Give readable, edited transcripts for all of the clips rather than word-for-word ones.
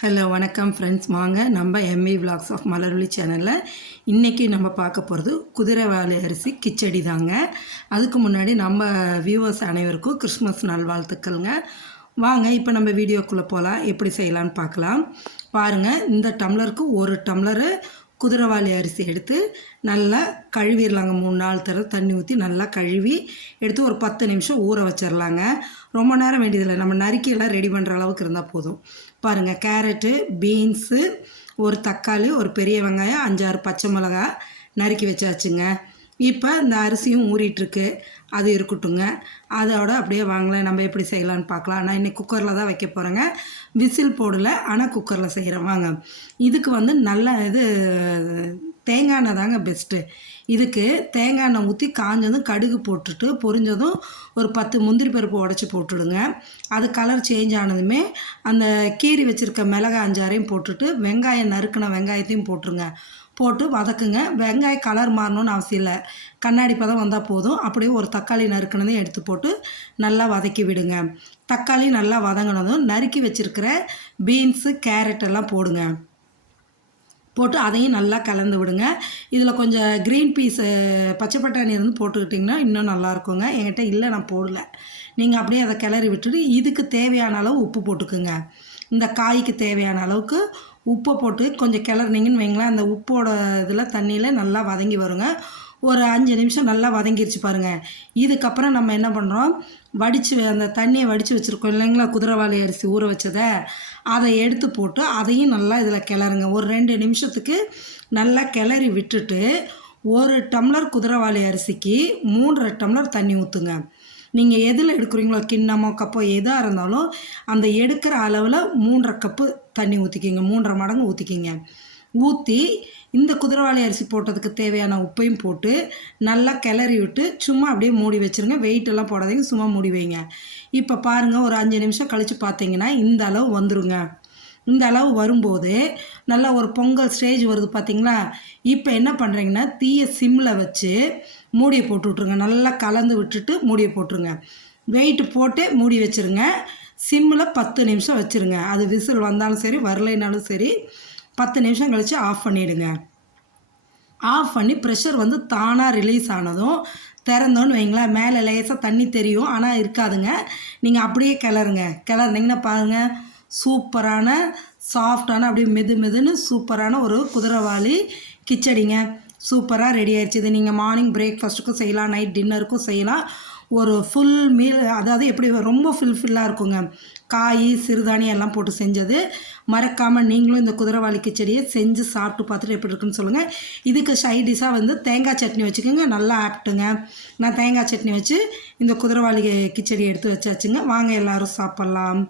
Hello வணக்கம் friends. வாங்க நம்ம எம்ஏ விலாக்ஸ் ஆஃப் மலரொலி சேனலில் இன்றைக்கி நம்ம பார்க்க போகிறது குதிரைவாலி அரிசி கிச்சடி தாங்க. அதுக்கு முன்னாடி நம்ம வியூவர்ஸ் அனைவருக்கும் கிறிஸ்மஸ் நல்வாழ்த்துக்கள்ங்க. வாங்க இப்போ நம்ம வீடியோக்குள்ளே போகலாம், எப்படி செய்யலான்னு பார்க்கலாம். பாருங்கள், இந்த டம்ளருக்கு ஒரு டம்ளரு குதிரைவாலி அரிசி எடுத்து நல்லா கழுவிடலாங்க. 3-4 தடவை தண்ணி ஊற்றி நல்லா கழுவி எடுத்து ஒரு 10 நிமிஷம் ஊற வச்சிடலாங்க. ரொம்ப நேரம் வேண்டியதில்லை, நம்ம நறுக்கியெல்லாம் ரெடி பண்ணுற அளவுக்கு இருந்தால் போதும். பாருங்கள், கேரட்டு, பீன்ஸு, ஒரு தக்காளி, ஒரு பெரிய வெங்காயம், 5-6 பச்சை மிளகாய் நறுக்கி வச்சாச்சுங்க. இப்போ இந்த அரிசியும் ஊறிட்டுருக்கு, அது இருக்கட்டுங்க. அதோட அப்படியே வாங்கலாம், நம்ம எப்படி செய்யலான்னு பார்க்கலாம். நான் இன்றைக்கி குக்கரில் தான் வைக்க போகிறேங்க. விசில் போடலை, ஆனால் குக்கரில் செய்கிறேன். வாங்க. இதுக்கு நல்ல தேங்காய் எண்ணெய் தாங்க பெஸ்ட்டு. இதுக்கு தேங்காய் எண்ணெய் ஊற்றி காஞ்சதும் கடுகு போட்டுட்டு பொரிஞ்சதும் ஒரு 10 முந்திரி பருப்பு உடச்சி போட்டுடுங்க. அது கலர் சேஞ்ச் ஆனதுமே அந்த கீரி வச்சுருக்க மிளகாய் 5-6 போட்டுட்டு வெங்காயம் நறுக்கின வெங்காயத்தையும் போட்டுருங்க. போட்டு வதக்குங்க. வெங்காயம் கலர் மாறணும்னு அவசியம் இல்லை, கண்ணாடி பதம் வந்தால் போதும். அப்படியே ஒரு தக்காளி நறுக்கினதையும் எடுத்து போட்டு நல்லா வதக்கி விடுங்க. தக்காளி நல்லா வதங்கினதும் நறுக்கி வச்சுருக்கிற பீன்ஸு, கேரட் எல்லாம் போடுங்க. போட்டு அதையும் நல்லா கலந்து விடுங்க. இதில் கொஞ்சம் க்ரீன் பீஸு, பச்சை பட்டாணி போட்டுக்கிட்டிங்கன்னா இன்னும் நல்லாயிருக்குங்க. என்கிட்ட இல்லை, நான் போடல. நீங்கள் அப்படியே அதை கிளறி விட்டுட்டு இதுக்கு தேவையான அளவு உப்பு போட்டுக்குங்க. இந்த காய்க்கு தேவையான அளவுக்கு உப்பை போட்டு கொஞ்சம் கிளறினீங்கன்னு வைங்களேன், அந்த உப்போட இதில் தண்ணியில் நல்லா வதங்கி வருங்க. ஒரு 5 நிமிஷம் நல்லா வதங்கிருச்சு பாருங்கள். இதுக்கப்புறம் நம்ம என்ன பண்ணுறோம், அந்த தண்ணியை வடித்து வச்சுருக்கோம் இல்லைங்களா, குதிரைவாலி அரிசி ஊற வச்சதை, அதை எடுத்து போட்டு அதையும் நல்லா இதில் கிளறுங்க. ஒரு 2 நிமிஷத்துக்கு நல்லா கிளறி விட்டுட்டு 1 டம்ளர் குதிரைவாலி அரிசிக்கு 3.5 டம்ளர் தண்ணி ஊற்றுங்க. நீங்கள் எதில் எடுக்கிறீங்களோ, கிண்ணமோ கப்போ எதாக இருந்தாலும் அந்த எடுக்கிற அளவில் 3.5 கப்பு தண்ணி ஊற்றிக்கிங்க. 3.5 மடங்கு ஊற்றிக்கிங்க. ஊற்றி இந்த குதிரைவாலி அரிசி போட்டதுக்கு தேவையான உப்பையும் போட்டு நல்லா கிளறி விட்டு சும்மா அப்படியே மூடி வச்சுருங்க. வெயிட்டெல்லாம் போடாதீங்க, சும்மா மூடி வைங்க. இப்போ பாருங்கள், ஒரு 5 நிமிஷம் கழித்து பார்த்தீங்கன்னா இந்த அளவு வந்துருங்க. இந்த அளவு வரும்போது நல்லா ஒரு பொங்கல் ஸ்டேஜ் வருது பார்த்தீங்களா. இப்போ என்ன பண்ணுறீங்கன்னா, தீயை சிம்மில் வச்சு மூடியை போட்டு விட்ருங்க. நல்லா கலந்து விட்டுட்டு மூடியை போட்டுருங்க. வெயிட்டு போட்டு மூடி வச்சுருங்க. சிம்மில் 10 நிமிஷம் வச்சுருங்க. அது விசில் வந்தாலும் சரி, வரலைனாலும் சரி, 10 நிமிஷம் கழித்து ஆஃப் பண்ணிவிடுங்க. ஆஃப் பண்ணி ப்ரெஷர் தானாக ரிலீஸ் ஆனதும் திறந்தோன்னு வைங்களேன், மேலே லேசாக தண்ணி தெரியும், ஆனால் இருக்காதுங்க. நீங்கள் அப்படியே கிளறுனீங்கன்னா பாருங்கள், சூப்பரான சாஃப்டான அப்படியே மெதுன்னு சூப்பரான ஒரு குதிரைவாலி கிச்சடிங்க. சூப்பராக ரெடி ஆயிடுச்சு. இது நீங்கள் மார்னிங் பிரேக்ஃபாஸ்ட்டுக்கும் செய்யலாம், நைட் டின்னருக்கும் செய்யலாம். ஒரு ஃபுல் மீல், அதாவது எப்படி ரொம்ப ஃபுல்ஃபில்லாக இருக்குங்க. காய், சிறுதானியம் எல்லாம் போட்டு செஞ்சது. மறக்காமல் நீங்களும் இந்த குதிரைவாலி கிச்சடியை செஞ்சு சாப்பிட்டு பார்த்துட்டு எப்படி இருக்குன்னு சொல்லுங்கள். இதுக்கு சைடிஷாக தேங்காய் சட்னி வச்சுக்கோங்க, நல்லா ஆப்ட்டுங்க. நான் தேங்காய் சட்னி வச்சு இந்த குதிரைவாலி கிச்சடி எடுத்து வச்சாச்சுங்க. வாங்க எல்லோரும் சாப்பிட்லாம்.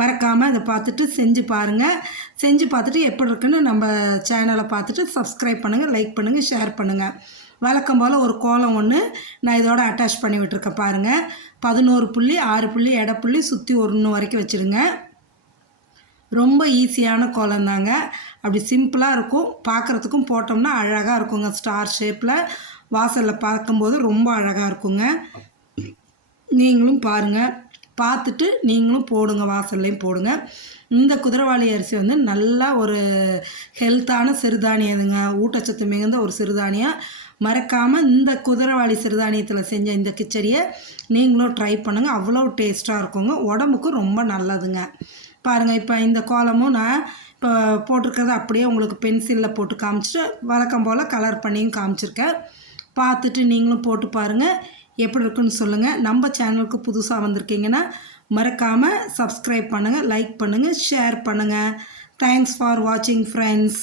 மறக்காமல் இதை பார்த்துட்டு செஞ்சு பாருங்கள். செஞ்சு பார்த்துட்டு எப்படி இருக்குன்னு நம்ம சேனலை பார்த்துட்டு சப்ஸ்கிரைப் பண்ணுங்கள், லைக் பண்ணுங்கள், ஷேர் பண்ணுங்கள். வழக்கம் போல் ஒரு கோலம் ஒன்று நான் இதோட அட்டாச் பண்ணி விட்டுருக்கேன் பாருங்கள். 11 புள்ளி, 6 புள்ளி, எடைப்புள்ளி சுற்றி 1 வரைக்கும் வச்சுருங்க. ரொம்ப ஈஸியான கோலம் தாங்க. அப்படி சிம்பிளாக இருக்கும், பார்க்குறதுக்கும் போட்டோம்னா அழகாக இருக்குங்க. ஸ்டார் ஷேப்பில் வாசலில் பார்க்கும்போது ரொம்ப அழகாக இருக்குங்க. நீங்களும் பாருங்கள், பார்த்துட்டு நீங்களும் போடுங்க, வாசல்லையும் போடுங்க. இந்த குதிரைவாலி அரிசி நல்லா ஒரு ஹெல்த்தான சிறுதானியதுங்க, ஊட்டச்சத்து மிகுந்த ஒரு சிறுதானியம். மறக்காமல் இந்த குதிரைவாலி சிறுதானியத்தில் செஞ்ச இந்த கிச்சடியை நீங்களும் ட்ரை பண்ணுங்கள். அவ்வளோ டேஸ்ட்டாக இருக்குங்க, உடம்புக்கும் ரொம்ப நல்லதுங்க. பாருங்கள், இப்போ இந்த கோலமும் நான் இப்போ போட்டிருக்கிறத அப்படியே உங்களுக்கு பென்சிலில் போட்டு காமிச்சிட்டு வழக்கம் போல் கலர் பண்ணியும் காமிச்சிருக்கேன். பார்த்துட்டு நீங்களும் போட்டு பாருங்கள், எப்படி இருக்குன்னு சொல்லுங்கள். நம்ம சேனலுக்கு புதுசாக வந்திருக்கீங்கன்னா மறக்காமல் சப்ஸ்கிரைப் பண்ணுங்கள், லைக் பண்ணுங்கள், ஷேர் பண்ணுங்கள். தேங்க்ஸ் ஃபார் வாட்சிங் ஃப்ரெண்ட்ஸ்.